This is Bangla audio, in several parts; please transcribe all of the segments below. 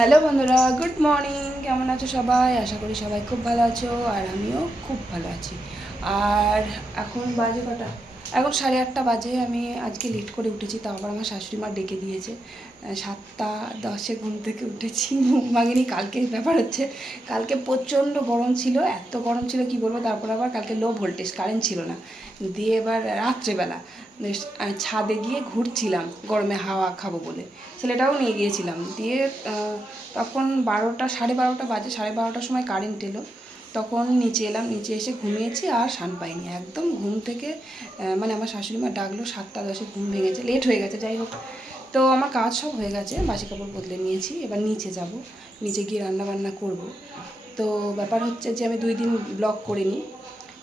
হ্যালো বন্ধুরা, গুড মর্নিং। কেমন আছো সবাই? আশা করি সবাই খুব ভালো আছো আর আমিও খুব ভালো আছি। আর এখন বাজে কটা? এখন সাড়ে আটটা বাজে, আমি আজকে লেট করে উঠেছি, তাও আবার আমার শাশুড়ি মা ডেকে দিয়েছে। সাতটা দশে ঘুম থেকে উঠেছি, ঘুম ভাঙিনি কালকে ব্যাপার হচ্ছে। কালকে প্রচণ্ড গরম ছিল, এত গরম ছিল, কি বলব? তারপর আবার কালকে লো ভোল্টেজ কারেন্ট ছিল না। দিয়ে এবার রাত্রেবেলা ছাদে গিয়ে ঘুরছিলাম, গরমে হাওয়া খাব বলে। ছেলেটাও নিয়ে গিয়েছিলাম। দিয়ে তখন বারোটা, সাড়ে বারোটা বাজে, সাড়ে বারোটার সময় কারেন্ট এলো। তখন নিচে এলাম, নিচে এসে ঘুমিয়েছি, আর শান পাইনি। একদম ঘুম থেকে মানে আমার শাশুড়ি মা ডাকলো, সাতটা দশে ঘুম ভেঙেছে লেট হয়ে গেছে, যাই হোক। তো আমার কাজ সব হয়ে গেছে, বাসি কাপড় বদলে নিয়েছি, এবার নিচে যাব, নিচে গিয়ে রান্না বান্না করব। তো ব্যাপার হচ্ছে যে আমি দুই দিন ব্লগ করিনি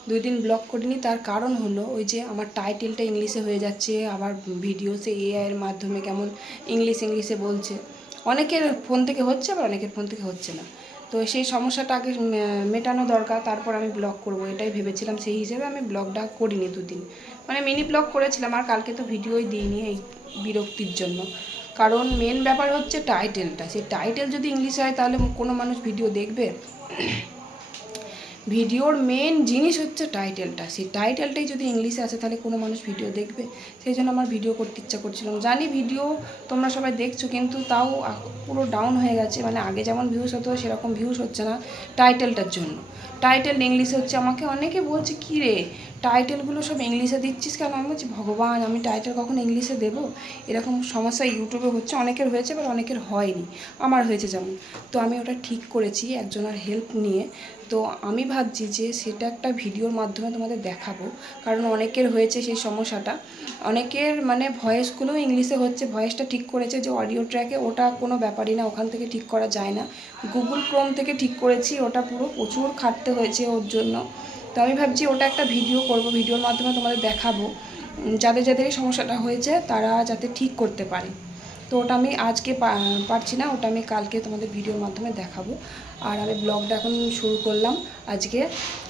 দুই দিন ব্লগ করিনি, তার কারণ হলো ওই যে আমার টাইটেলটা ইংলিশে হয়ে যাচ্ছে আবার ভিডিওসে এআই এর মাধ্যমে কেমন ইংলিশ ইংলিশে বলছে। অনেকের ফোন থেকে হচ্ছে, আবার অনেকের ফোন থেকে হচ্ছে না। তো সেই সমস্যাটা আগে মেটানো দরকার, তারপর আমি ব্লগ করব, এটাই ভেবেছিলাম, সেই হিসেবে আমি ব্লগটা করিনি দুদিন। মানে মিনি ব্লগ করেছিলাম, আর কালকে তো ভিডিওই দিইনি এই বিরক্তির জন্য। কারণ মেন ব্যাপার হচ্ছে টাইটেলটা, সেই টাইটেল যদি ইংলিশে হয়, তাহলে কোনো মানুষ ভিডিও দেখবে? ভিডিওর মেন জিনিস হচ্ছে টাইটেলটা সেই টাইটেলটাই যদি ইংলিশে আছে তাহলে কোনো মানুষ ভিডিও দেখবে। সেই জন্য আমার ভিডিও করতে ইচ্ছা করছিলাম জানি ভিডিও তোমরা সবাই দেখছ, কিন্তু তাও পুরো ডাউন হয়ে গেছে। মানে আগে যেমন ভিউজ হতো, সেরকম ভিউজ হচ্ছে না টাইটেলটার জন্য। টাইটেল ইংলিশে হচ্ছে, আমাকে অনেকে বলছে, কী রে? টাইটেলগুলো সব ইংলিশে দিচ্ছিস কেন? আমি বলছি, ভগবান, আমি টাইটেল কখন ইংলিশে দেবো? এরকম সমস্যা ইউটিউবে হচ্ছে, অনেকের হয়েছে এবার অনেকের হয়নি। আমার হয়েছে যেমন। তো আমি ওটা ঠিক করেছি, একজনের হেল্প নিয়ে। তো আমি ভাবছি যে সেটা একটা ভিডিওর মাধ্যমে তোমাদের দেখাবো, কারণ অনেকের হয়েছে সেই সমস্যাটা। অনেকের মানে ভয়েসগুলো ইংলিশে হচ্ছে ভয়েসটা ঠিক করেছে যে অডিও ট্র্যাকে ওটা কোনো ব্যাপারই না, ওখান থেকে ঠিক করা যায় না। গুগল ক্রোম থেকে ঠিক করেছি, ওটা পুরো প্রচুর খাটতে হয়েছে ওর জন্য। তো আমি ভাবছি ওটা একটা ভিডিও করব ভিডিওর মাধ্যমে তোমাদের দেখাবো। যাদের যাদের এই সমস্যাটা হয়েছে, তারা যাতে ঠিক করতে পারে। তো ওটা আমি আজকে পারছি না, ওটা আমি কালকে তোমাদের ভিডিওর মাধ্যমে দেখাবো। আর আমি ব্লগটা এখন শুরু করলাম আজকে,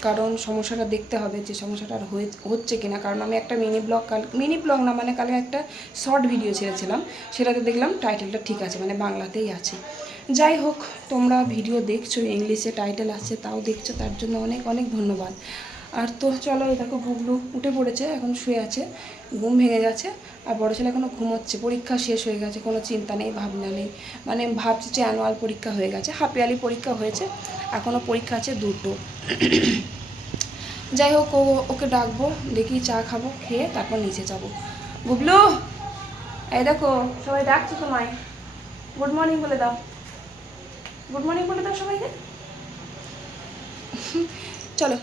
কারণ সমস্যাটা দেখতে হবে যে সমস্যাটা আর হয়ে, হচ্ছে কিনা। কারণ আমি একটা মিনি ব্লগ কাল মিনি ব্লগ না মানে কালকে একটা শর্ট ভিডিও ছেড়েছিলাম। সেটাতে দেখলাম টাইটেলটা ঠিক আছে মানে বাংলাতেই আছে। যাই হোক, তোমরা ভিডিও দেখছ, ইংলিশে টাইটেল আছে, তাও দেখছ, তার জন্য অনেক অনেক ধন্যবাদ। আর তো চলো দেখো গুগলু উঠে পড়েছে, এখন শুয়ে আছে, ঘুম ভেঙে গেছে, আর বড়ো ছেলে এখনও ঘুমোচ্ছে, পরীক্ষা শেষ হয়ে গেছে, কোনো চিন্তা নেই, ভাবনা নেই। মানে ভাবছি যে অ্যানুয়াল পরীক্ষা হয়ে গেছে হাফ পরীক্ষা হয়েছে এখনও পরীক্ষা আছে দুটো। যাই হোক, ও, ওকে ডাকবো, দেখি চা খাব, খেয়ে তারপর নিচে যাব। গুবলু এই দেখো, সবাই ডাকছো তোমায়। গুড মর্নিং বলে দাও। গুড মর্নিং বলে দাও সবাইকে। চলো।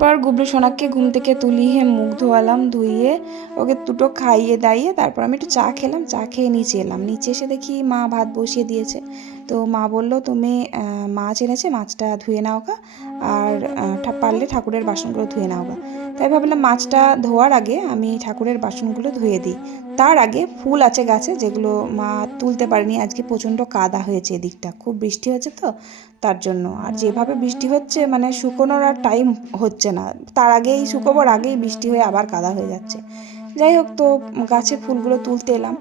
তারপর গুবলু সোনাকে ঘুম থেকে তুলিয়ে মুখ ধোয়ালাম, ধুইয়ে ওকে দুটো খাইয়ে দাইয়ে তারপর আমি একটু চা খেলাম, চা খেয়ে নিচে এলাম। নিচে এসে দেখি মা ভাত বসিয়ে দিয়েছে। তো মা বলল, তুমি মাছ এনেছে, মাছটা ধুয়ে নাও গা। আর পারলে ঠাকুরের বাসনগুলো ধুয়ে নাও গা। তাই ভাবলাম মাছটা ধোয়ার আগে আমি ঠাকুরের বাসনগুলো ধুয়ে দিই। তার আগে ফুল আছে গাছে যেগুলো মা তুলতে পারেনি, আজকে প্রচণ্ড কাদা হয়েছে এদিকটা। খুব বৃষ্টি হয়েছে তো তার জন্য। আর যেভাবে বৃষ্টি হচ্ছে মানে শুকোনোর আর টাইম হচ্ছে না। তার আগেই শুকোবার আগেই বৃষ্টি হয়ে আবার কাদা হয়ে যাচ্ছে। যাই হোক, তো গাছে ফুলগুলো তুলতে এলাম।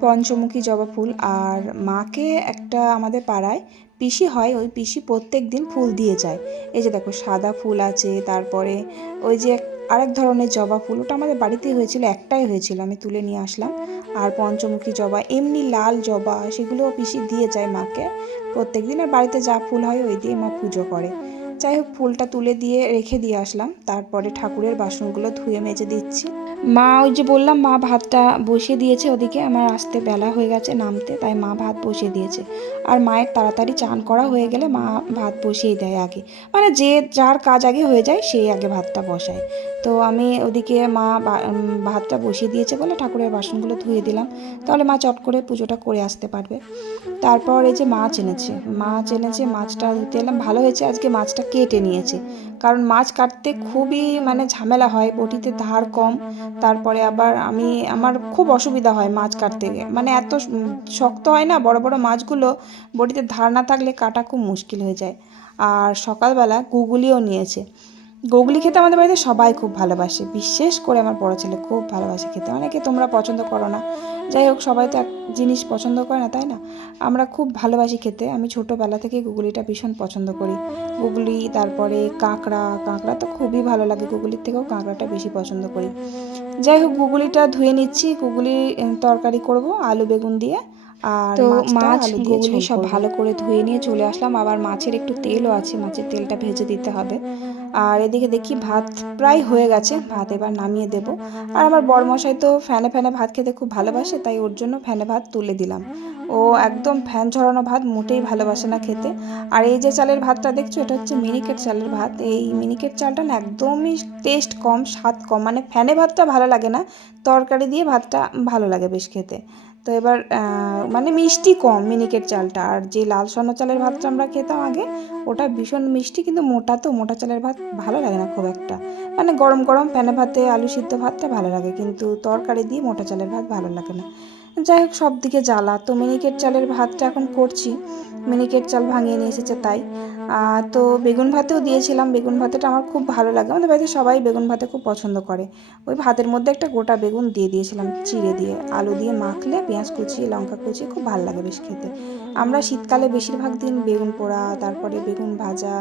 পঞ্চমুখী জবা ফুল। আর মাকে একটা আমাদের পাড়ায় পিসি হয়, ওই পিসি প্রত্যেক দিন ফুল দিয়ে যায়। এই যে দেখো, সাদা ফুল আছে, তারপরে ওই যে আরেক ধরনের জবা ফুল, ওটা আমাদের বাড়িতেই হয়েছিল, একটাই হয়েছিল, আমি তুলে নিয়ে আসলাম। আর পঞ্চমুখী জবা, এমনি লাল জবা সেগুলো পিসি দিয়ে যায় মাকে। প্রত্যেক দিন আর বাড়িতে যা ফুল হয়, ওই দিয়ে মা পুজো করে। যাই হোক, ফুলটা তুলে দিয়ে রেখে দিয়ে আসলাম। তারপরে ঠাকুরের বাসনগুলো ধুয়ে মেজে দিচ্ছি। মা, ওই যে বললাম, মা ভাতটা বসিয়ে দিয়েছে ওদিকে। আমার আসতে বেলা হয়ে গেছে নামতে, তাই মা ভাত বসিয়ে দিয়েছে। আর মায়ের তাড়াতাড়ি চান করা হয়ে গেলে মা ভাত বসিয়ে দেয় আগে। মানে যে যার কাজ আগে হয়ে যায়, সেই আগে ভাতটা বসায়। তো আমি ওদিকে মা ভাতটা বসিয়ে দিয়েছে বলে ঠাকুরের বাসনগুলো ধুয়ে দিলাম। তাহলে মা চট করে পুজোটা করে আসতে পারবে। তারপর এই যে মাছ এনেছে মাছ এনেছে, মাছটা ধুতে এলাম। ভালো হয়েছে আজকে মাছটা কেটে নিয়েছে। কারণ মাছ কাটতে খুবই মানে ঝামেলা হয়, বটিতে ধার কম। তারপরে আবার আমি, আমার খুব অসুবিধা হয় মাছ কাটতে মানে এত শক্ত হয় না, বড় বড় মাছগুলো বটিতে ধার না থাকলে কাটা খুব মুশকিল হয়ে যায়। আর সকালবেলা গুগলিও নিয়েছে। গুগলি খেতে আমাদের বাড়িতে সবাই খুব ভালোবাসে। বিশেষ করে আমার বড় ছেলে খুব ভালোবাসে খেতে। অনেকে তোমরা পছন্দ করো না। যাই হোক, সবাই তো এক জিনিস পছন্দ করে না, তাই না? আমরা খুব ভালোবাসি খেতে। আমি ছোটোবেলা থেকে গুগলিটা ভীষণ পছন্দ করি। গুগলি, তারপরে কাঁকড়া কাঁকড়া তো খুবই ভালো লাগে। গুগলির থেকেও কাঁকড়াটা বেশি পছন্দ করি। যাই হোক, গুগলিটা ধুয়ে নিচ্ছি। গুগলি তরকারি করব, আলু বেগুন দিয়ে। তো মাছ গুগলি সব ভালো করে ধুয়ে নিয়ে চলে আসলাম। আবার মাছের একটু তেলও আছে মাছের তেলটা ভেজে দিতে হবে। আর এদিকে দেখি ভাত প্রায় হয়ে গেছে ভাত এবার নামিয়ে দেব। আর আমার বরমশাই তো ফ্যানে ফ্যানে ভাত খেতে খুব ভালোবাসে তাই ওর জন্য ফ্যানে ভাত তুলে দিলাম। ও একদম ফ্যান ছড়ানো ভাত মোটেই ভালোবাসে না খেতে। আর এই যে চালের ভাতটা দেখছ এটা হচ্ছে মিনিকেট চালের ভাত। এই মিনিকেট চালটা না একদমই টেস্ট কম স্বাদ কম। মানে ফ্যানে ভাতটা ভালো লাগে না তরকারি দিয়ে ভাতটা ভালো লাগে বেশ খেতে। তো এবার মানে মিষ্টি কম মিনিকেট চালটা। আর যে লাল স্বর্ণ চালের ভাতটা আমরা খেতাম আগে, ওটা ভীষণ মিষ্টি কিন্তু মোটা তো, মোটা চালের ভাত ভালো লাগে না খুব একটা। মানে গরম গরম প্যানে ভাতে, আলু সিদ্ধ ভাতটা ভালো লাগে, কিন্তু তরকারি দিয়ে মোটা চালের ভাত ভালো লাগে না। যাই হোক, সব দিকে জ্বালা। তো মিনিকেট চালের ভাতটা এখন করছি। মিনিকেট চাল ভাঙিয়ে নিয়ে এসেছে তাই। তো বেগুন ভাতেও দিয়েছিলাম। বেগুন ভাতেটা আমার খুব ভালো লাগে। আমাদের বাড়িতে সবাই বেগুন ভাতে খুব পছন্দ করে। ওই ভাতের মধ্যে একটা গোটা বেগুন দিয়ে দিয়েছিলাম, চিড়ে দিয়ে। আলু দিয়ে মাখলে পেঁয়াজ কুচিয়ে লঙ্কা কুচিয়ে খুব ভালো লাগে বেশ খেতে। আমরা শীতকালে বেশিরভাগ দিন বেগুন পোড়া, তারপরে বেগুন ভাজা,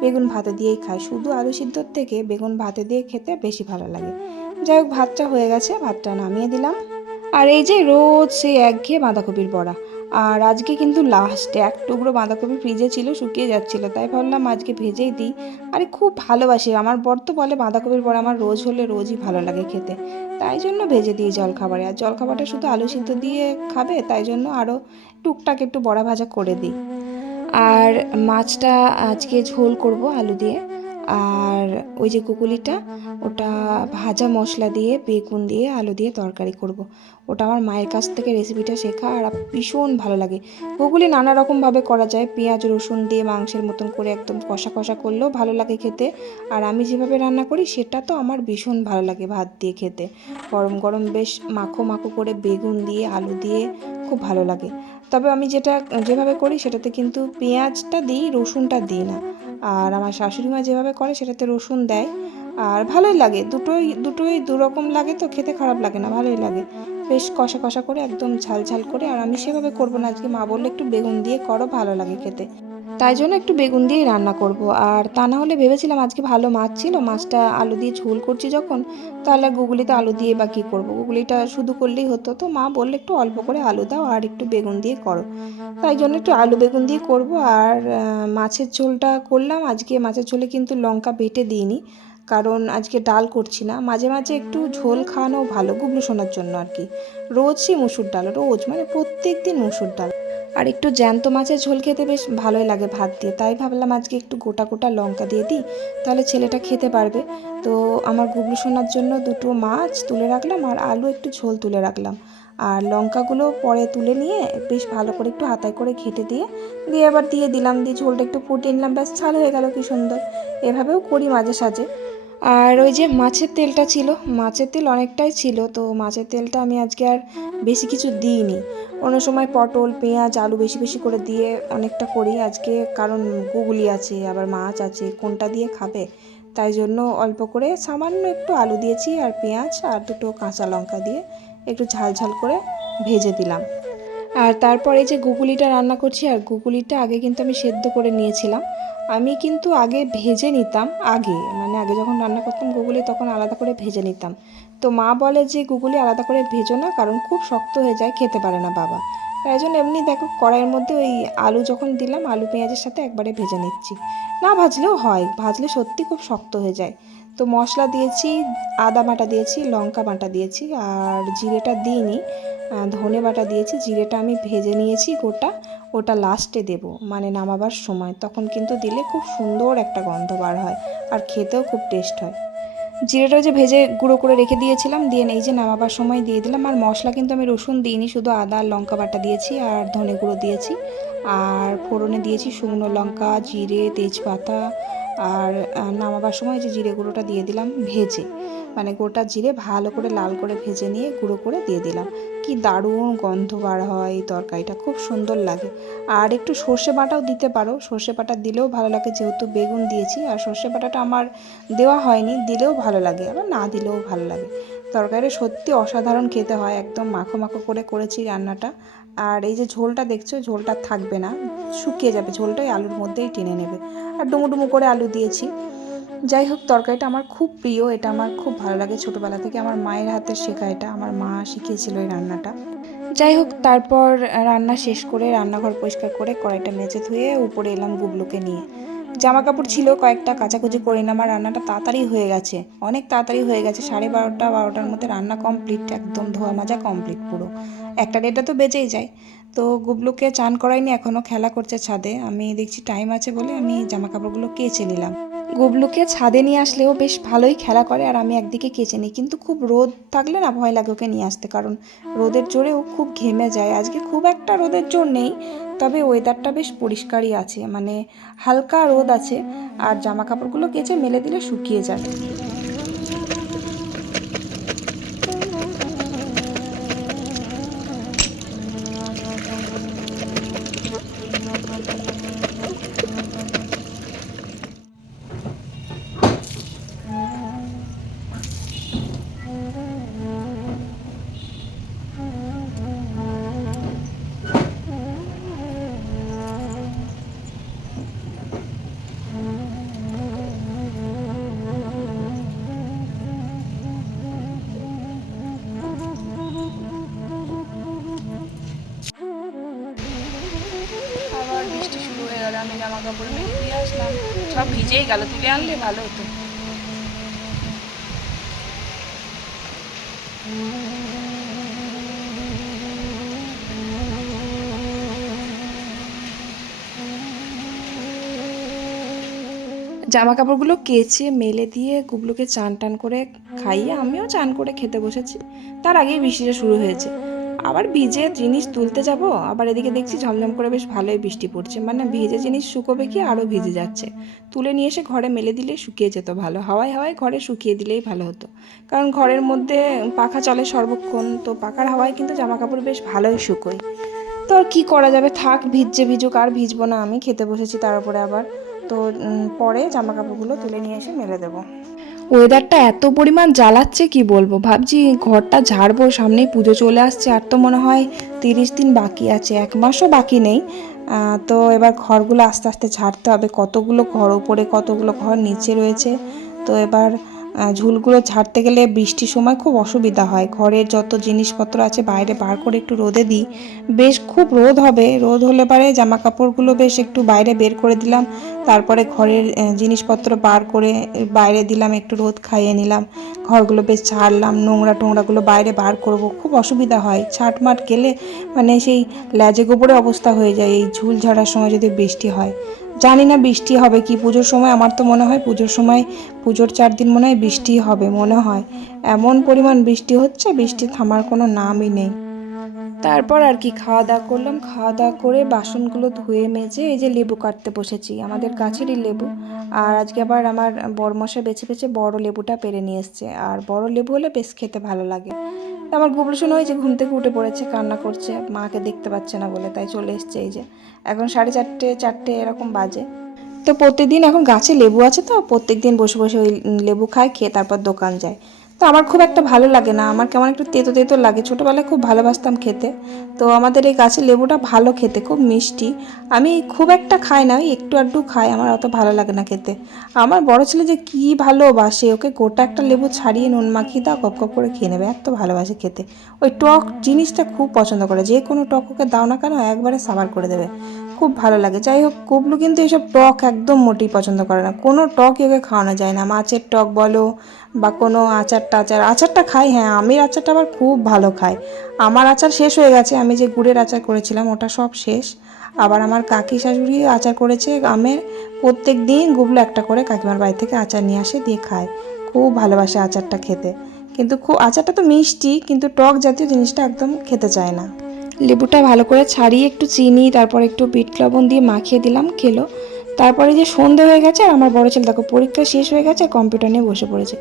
বেগুন ভাতে দিয়েই খাই। শুধু আলু সিদ্ধর থেকে বেগুন ভাতে দিয়ে খেতে বেশি ভালো লাগে। যাই হোক, ভাতটা হয়ে গেছে। ভাতটা নামিয়ে দিলাম। আর এই যে রোজ সেই একঘেয়ে বাঁধাকপির বড়া। আর আজকে কিন্তু লাস্ট এক টুকরো বাঁধাকপি ফ্রিজে ছিল, শুকিয়ে যাচ্ছিল। তাই ভাবলাম আজকে ভেজেই দিই। আরে খুব ভালোবাসি। আমার বর তো বলে, বাঁধাকপির বড়া আমার রোজ হলে রোজই ভালো লাগে খেতে। তাই জন্য ভেজে দিই জলখাবারে। আর জলখাবারটা শুধু আলু সিদ্ধ দিয়ে খাবে, তাই জন্য আরও টুকটাক একটু বড়া ভাজা করে দিই। আর মাছটা আজকে ঝোল করব আলু দিয়ে। আর ওই যে কুকুলিটা ওটা ভাজা মশলা দিয়ে, বেগুন দিয়ে, আলু দিয়ে তরকারি করব। ওটা আমার মায়ের কাছ থেকে রেসিপিটা শেখা আর ভীষণ ভালো লাগে। গুগলি নানা রকমভাবে করা যায়। পেঁয়াজ, রসুন দিয়ে মাংসের মতন করে একদম কষা কষা করলেও ভালো লাগে খেতে। আর আমি যেভাবে রান্না করি, সেটা তো আমার ভীষণ ভালো লাগে ভাত দিয়ে খেতে। গরম গরম বেশ মাখো মাখো করে বেগুন দিয়ে, আলু দিয়ে খুব ভালো লাগে। তবে আমি যেটা, যেভাবে করি, সেটাতে কিন্তু পেঁয়াজটা দিই, রসুনটা দিই না। আর আমার শাশুড়ি মা যেভাবে করে সেটাতে রসুন দেয়। আর ভালোই লাগে, দুটোই দুটোই দুরকম লাগে তো, খেতে খারাপ লাগে না, ভালোই লাগে। বেশ কষা কষা করে একদম ঝাল ঝাল করে, আর আমি সেভাবে করব না, আজকে মা বললে একটু বেগুন দিয়ে করো, ভালো লাগে খেতে। তাই জন্য একটু বেগুন দিয়েই রান্না করব। আর তা না হলে ভেবেছিলাম আজকে ভালো মাছ ছিল, মাছটা আলু দিয়ে ঝোল করছি যখন, তাহলে গুগলিতে আলু দিয়ে বা কী করব? গুগলিটা শুধু করলেই হতো। তো মা বললে, একটু অল্প করে আলু দাও আর একটু বেগুন দিয়ে করো। তাই জন্য একটু আলু বেগুন দিয়ে করব। আর মাছের ঝোলটা করলাম। আজকে মাছের ঝোলে কিন্তু লঙ্কা বেটে দিইনি, কারণ আজকে ডাল করছি না। মাঝে মাঝে একটু ঝোল খাওয়ানো ভালো গুবলু শোনার জন্য আর কি। রোজই মুসুর ডাল, রোজ মানে প্রত্যেক দিন মুসুর ডাল। আর একটু জ্যান্ত মাছের ঝোল খেতে বেশ ভালোই লাগে ভাত দিয়ে। তাই ভাবলাম আজকে একটু গোটা গোটা লঙ্কা দিয়ে দিই, তাহলে ছেলেটা খেতে পারবে। তো আমার গুবলু শোনার জন্য দুটো মাছ তুলে রাখলাম আর আলু একটু ঝোল তুলে রাখলাম। আর লঙ্কাগুলো পরে তুলে নিয়ে বেশ ভালো করে একটু হাতায় করে ঘেটে দিয়ে দিয়ে আবার দিয়ে দিলাম, দিয়ে ঝোলটা একটু ফুটিয়ে নিলাম। ব্যাস ছাল হয়ে গেল, কি সুন্দর। এভাবেও করি মাঝে সাঝে। আর ওই যে মাছের তেলটা ছিল, মাছের তেল অনেকটাই ছিল, তো মাছের তেলটা আমি আজকে আর বেশি কিছু দিইনি। অন্য সময় পটল, পেঁয়াজ, আলু বেশি বেশি করে দিয়ে অনেকটা করি। আজকে কারণ গুগলি আছে, আবার মাছ আছে, কোনটা দিয়ে খাবে? তাই জন্য অল্প করে সামান্য একটু আলু দিয়েছি আর পেঁয়াজ আর দুটো কাঁচা লঙ্কা দিয়ে একটু ঝাল ঝাল করে ভেজে দিলাম। আর তারপরে যে গুগুলিটা রান্না করছি, আর গুগুলিটা আগে কিন্তু আমি সেদ্ধ করে নিয়েছিলাম। আমি কিন্তু আগে ভেজে নিতাম, আগে। মানে আগে যখন রান্না করতাম গুগুলি, তখন আলাদা করে ভেজে নিতাম। তো মা বলে যে গুগুলি আলাদা করে ভেজো না, কারণ খুব শক্ত হয়ে যায়, খেতে পারে না বাবা। তাই জন্য এমনি দেখো কড়াইয়ের মধ্যে ওই আলু যখন দিলাম, আলু পেঁয়াজের সাথে একবারে ভেজে নিচ্ছি। না ভাজলেও হয়, ভাজলে সত্যি খুব শক্ত হয়ে যায়। তো মশলা দিয়েছি, আদা বাটা দিয়েছি, লঙ্কা বাটা দিয়েছি, আর জিরেটা দিইনি। ধনে বাটা দিয়েছি, জিরেটা আমি ভেজে নিয়েছি গোটা, ওটা লাস্টে দেব মানে নামাবার সময়। তখন কিন্তু দিলে খুব সুন্দর একটা গন্ধ বার হয়, আর খেতেও খুব টেস্ট হয়। জিরেটা যে ভেজে গুঁড়ো করে রেখে দিয়েছিলাম, দিয়ে নেই যে নামাবার সময় দিয়ে দিলাম। আর মশলা কিন্তু আমি রসুন দিইনি, শুধু আদা আর লঙ্কা বাটা দিয়েছি আর ধনে গুঁড়ো দিয়েছি। আর ফোড়নে দিয়েছি শুকনো লঙ্কা, জিরে, তেজপাতা আর নামাবার সময় যে জিরে গুঁড়োটা দিয়ে দিলাম ভেজে। মানে গোটা জিরে ভালো করে লাল করে ভেজে নিয়ে গুঁড়ো করে দিয়ে দিলাম। কি দারুণ গন্ধ বার হয় এই তরকারিটা, খুব সুন্দর লাগে। আর একটু সর্ষে বাটাও দিতে পারো, সর্ষে বাটা দিলেও ভালো লাগে, যেহেতু বেগুন দিয়েছি। আর সর্ষে বাটাটা আমার দেওয়া হয়নি, দিলেও ভালো লাগে, আবার না দিলেও ভালো লাগে। তরকারিটা সত্যি অসাধারণ খেতে হয়, একদম মাখো মাখো করে করেছি রান্নাটা। আর এই যে ঝোলটা দেখছ ঝোলটা থাকবে না, শুকিয়ে যাবে। ঝোলটাই আলুর মধ্যেই টেনে নেবে। আর ডুমু ডুমু করে আলু দিয়েছি। যাই হোক, তরকারিটা আমার খুব প্রিয়, এটা আমার খুব ভালো লাগে। ছোটোবেলা থেকে আমার মায়ের হাতের শেখা এটা, আমার মা শিখিয়েছিল এই রান্নাটা। যাই হোক, তারপর রান্না শেষ করে রান্নাঘর পরিষ্কার করে কড়াইটা মেজে ধুয়ে উপরে এলাম গুবলুকে নিয়ে। জামা কাপড় ছিল, কয়েকটা কাচাকুচি করে আর রান্নাটা তাড়াতাড়ি হয়ে গেছে। অনেক তাড়াতাড়ি হয়ে গেছে, সাড়ে বারোটা, বারোটার মধ্যে রান্না কমপ্লিট একদম ধোয়া মাজা কমপ্লিট পুরো। একটা ডেটা তো বেজেই যায়। তো গুবলুকে চান করাইনি এখনও খেলা করছে ছাদে। আমি দেখছি টাইম আছে বলে আমি জামা কাপড়গুলো কেচে নিলাম। গুবলুকে ছাদে নিয়ে আসলেও বেশ ভালোই খেলা করে আর আমি একদিকে কেচে নিই। কিন্তু খুব রোদ থাকলে না ভয় লাগে ওকে নিয়ে আসতে, কারণ রোদের জোরেও খুব ঘেমে যায়। আজকে খুব একটা রোদের জোর নেই, তবে ওয়েদারটা বেশ পরিষ্কারই আছে। মানে হালকা রোদ আছে আর জামা কাপড়গুলো কেচে মেলে দিলে শুকিয়ে যাবে। ভিজেই গেল তুলে আনলে ভালো হতো। জামা কাপড়গুলো কেচে, মেলে দিয়ে গুবলুকে চান টান করে খাইয়ে আমিও চান করে খেতে বসেছি। তার আগেই বৃষ্টিটা শুরু হয়েছে। আবার ভিজে জিনিস তুলতে যাব, আবার এদিকে দেখছি ঝমঝম করে বেশ ভালোই বৃষ্টি পড়ছে। মানে ভিজে জিনিস শুকোবে কি আরও ভিজে যাচ্ছে। তুলে নিয়ে এসে ঘরে মেলে দিলে শুকিয়ে যেত ভালো। হাওয়ায় হাওয়ায় ঘরে শুকিয়ে দিলেই ভালো হতো। কারণ ঘরের মধ্যে পাখা চলে সর্বক্ষণ, তো পাখার হাওয়ায় কিন্তু জামা কাপড় বেশ ভালোই শুকোয়। তো আর কী করা যাবে? থাক, ভিজছে ভিজুক, আর ভিজবো না। আমি খেতে বসেছি তার উপরে আবার। তো পরে জামা কাপড়গুলো তুলে নিয়ে এসে মেলে দেবো। ওয়েদারটা এত পরিমাণ জ্বালাচ্ছে কি বলব? ভাবছি ঘরটা ঝাড়বো, সামনেই পুজো চলে আসছে, আর তো মনে হয় তিরিশ দিন বাকি আছে, এক মাসও বাকি নেই। তো এবার ঘরগুলো আস্তে আস্তে ঝাড়তে হবে, কতগুলো ঘর ওপরে, কতগুলো ঘর নিচে রয়েছে। তো এবার ঝুলগুলো ঝাড়তে গেলে বৃষ্টির সময় খুব অসুবিধা হয়। ঘরের যত জিনিসপত্র আছে, বাইরে বার করে একটু রোদে দিই। বেশ খুব রোদ হবে। রোদ হলে পারে জামা কাপড়গুলো বেশ একটু বাইরে বের করে দিলাম। তারপরে ঘরের জিনিসপত্র বার করে বাইরে দিলাম, একটু রোদ খাইয়ে নিলাম। ঘরগুলো বেশ ছাড়লাম নোংরা টোংরাগুলো বাইরে বার করব। খুব অসুবিধা হয়। ছাটমাট গেলে মানে সেই ল্যাজে গোবরে অবস্থা হয়ে যায়। এই ঝুল ঝাড়ার সময় যদি বৃষ্টি হয়। জানি না বৃষ্টি হবে কি। পুজোর সময় আমার তো মনে হয় পুজোর সময়, পুজোর চার দিন মনে হয় বৃষ্টি হবে মনে হয়। এমন পরিমাণ বৃষ্টি হচ্ছে, বৃষ্টি থামার কোনো নামই নেই। তারপর আর কি খাওয়া দাওয়া করলাম। খাওয়া দাওয়া করে বাসনগুলো ধুয়ে মেজে এই যে লেবু কাটতে বসেছি। আমাদের গাছেরই লেবু। আর আজকে আবার আমার বড়মশা বেছে বেছে বড় লেবুটা পেরে নিয়ে এসছে। আর বড় লেবু হলে বেশ খেতে ভালো লাগে। আমার গুবলু শুনে যে ঘুম থেকে উঠে পড়েছে, কান্না করছে, মাকে দেখতে পাচ্ছে না বলে, তাই চলে এসছে এই যে। এখন সাড়ে চারটে চারটে এরকম বাজে। তো প্রত্যেকদিন এখন গাছে লেবু আছে তো, প্রত্যেকদিন বসে বসে ওই লেবু খায়, খেয়ে তারপর দোকান যায়। তো আমার খুব একটা ভালো লাগে না। আমার কেমন একটু তেতো তেতো লাগে। ছোটোবেলায় খুব ভালোবাসতাম খেতে। তো আমাদের এই গাছের লেবুটা ভালো খেতে, খুব মিষ্টি। আমি খুব একটা খাই না, একটু আধটু খাই, আমার অত ভালো লাগে না খেতে। আমার বড় ছেলে যে কী ভালোবাসে, ওকে গোটা একটা লেবু ছাড়িয়ে নুন মাখিয়ে দাও, গপ গপ করে খেয়ে নেবে। এত ভালোবাসে খেতে। ওই টক জিনিসটা খুব পছন্দ করে। যে কোনো টক ওকে দাও না কেন, একবারে সাবার করে দেবে। খুব ভালো লাগে। যাই হোক, কুবলু কিন্তু এসব টক একদম মোটেই পছন্দ করে না। কোনো টকই ওকে খাওয়ানো যায় না। মাছের টক বলো বা কোনো আচার টাচার আচারটা খাই হ্যাঁ আমের আচারটা আবার খুব ভালো খায় আমার আচার শেষ হয়ে গেছে, আমি যে গুড়ের আচার করেছিলাম ওটা সব শেষ। আবার আমার কাকি শাশুড়ি আচার করেছে আমের, প্রত্যেক দিন গুবলো একটা করে কাকিমার বাড়ি থেকে আচার নিয়ে আসে, দিয়ে খায়। খুব ভালোবাসে আচারটা খেতে। কিন্তু খুব আচারটা তো মিষ্টি, কিন্তু টক জাতীয় জিনিসটা একদম খেতে চায় না। লেবুটা ভালো করে ছাড়িয়ে একটু চিনি, তারপর একটু বিট লবণ দিয়ে মাখিয়ে দিলাম, খেলো। তারপরে যে সন্ধে হয়ে গেছে আর আমার বড় ছেলে, দেখো, পরীক্ষা শেষ হয়ে গেছে, কম্পিউটার নিয়ে বসে পড়েছে।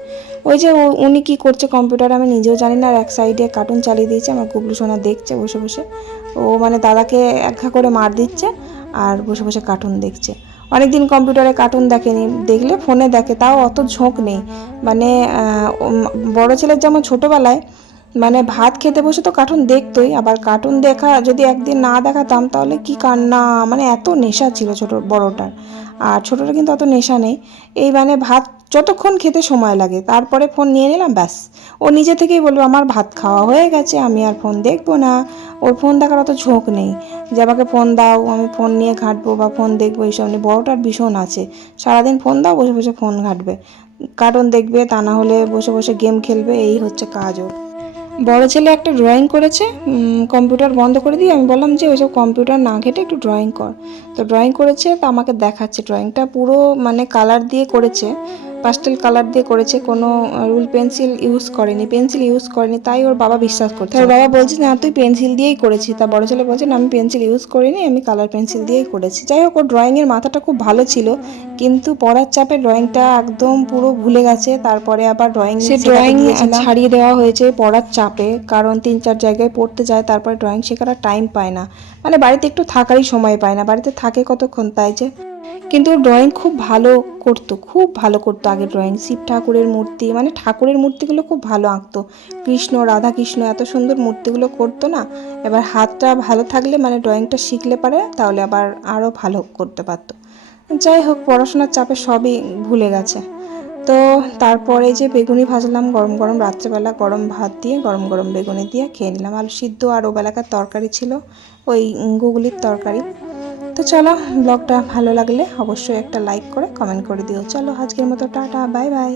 ওই যে উনি কি করছে কম্পিউটার আমি নিজেও জানি না, আর এক সাইডে কার্টুন চালিয়ে দিয়েছে, আমার গুবলু সোনা দেখছে বসে বসে। ও মানে দাদাকে একঘা করে মার দিচ্ছে আর বসে বসে কার্টুন দেখছে। অনেকদিন কম্পিউটারে কার্টুন দেখেনি, দেখলে ফোনে দেখে, তাও অত ঝোঁক নেই। মানে বড় ছেলের যেমন ছোটোবেলায় মানে ভাত খেতে বসে তো কার্টুন দেখতোই, আবার কার্টুন দেখা যদি একদিন না দেখাতাম তাহলে কি কান্না? মানে এত নেশা ছিল ছোট, বড়টার। আর ছোটটা কিন্তু অত নেশা নেই। এই মানে ভাত যতক্ষণ খেতে সময় লাগে, তারপরে ফোন নিয়ে নিলাম, ব্যাস। ও নিজে থেকেই বলবে আমার ভাত খাওয়া হয়ে গেছে, আমি আর ফোন দেখব না। ওর ফোন দেখার অত ঝোঁক নেই। যে আমাকে ফোন দাও, আমি ফোন নিয়ে ঘাঁটবো বা ফোন দেখব, এইসব নিয়ে বড়টার ভীষণ আছে। সারাদিন ফোন দাও, বসে বসে ফোন ঘাঁটবে। কার্টুন দেখবে, তা না হলে বসে বসে গেম খেলবে, এই হচ্ছে কাজ ওর। বড় ছেলে একটা ড্রয়িং করেছে কম্পিউটার বন্ধ করে দিয়ে আমি বললাম যে ওইসব কম্পিউটার না ঘেটে একটু ড্রয়িং কর। তো ড্রয়িং করেছে, তা আমাকে দেখাচ্ছে। ড্রয়িংটা পুরো মানে কালার দিয়ে করেছে। পাস্টেল কালার দিয়ে করেছে কোনো রুল পেন্সিল ইউজ করেনি। পেন্সিল ইউজ করেনি তাই ওর বাবা বিশ্বাস করছে। ওর বাবা বলছে না তুই পেন্সিল দিয়েই করেছি তা বড় ছেলে বলছে না আমি পেন্সিল ইউজ করিনি আমি কালার পেন্সিল দিয়েই করেছি। যাই হোক ওর ড্রয়িংয়ের মাথাটা খুব ভালো ছিল কিন্তু পড়ার চাপে ড্রয়িংটা একদম পুরো ভুলে গেছে। তারপরে আবার ড্রয়িং সে ড্রয়িং ছাড়িয়ে দেওয়া হয়েছে পড়ার চাপে কারণ তিন চার জায়গায় পড়তে যায় তারপরে ড্রয়িং শেখার টাইম পায় না। মানে বাড়িতে একটু থাকারই সময় পায় না বাড়িতে থাকে কতক্ষণ তাই যে। কিন্তু ড্রয়িং খুব ভালো করতো, খুব ভালো করতো আগে ড্রয়িং শিব ঠাকুরের মূর্তি মানে ঠাকুরের মূর্তিগুলো খুব ভালো আঁকতো। কৃষ্ণ রাধা কৃষ্ণ এত সুন্দর মূর্তিগুলো করতো না, এবার হাতটা ভালো থাকলে মানে ড্রয়িংটা শিখলে পারে, তাহলে আবার আরও ভালো করতে পারতো। যাই হোক, পড়াশোনার চাপে সবই ভুলে গেছে। তো তারপরে যে বেগুনি ভাজলাম গরম গরম রাত্রেবেলা, গরম ভাত দিয়ে, গরম গরম বেগুনি দিয়ে খেয়ে নিলাম। আলু সিদ্ধ আর ও বেলাকার তরকারি ছিল, ওই গুগলির তরকারি। তো চলো ব্লগটা ভালো লাগলে অবশ্যই একটা লাইক করে কমেন্ট করে দিও। চলো আজকের মতো টাটা বাই বাই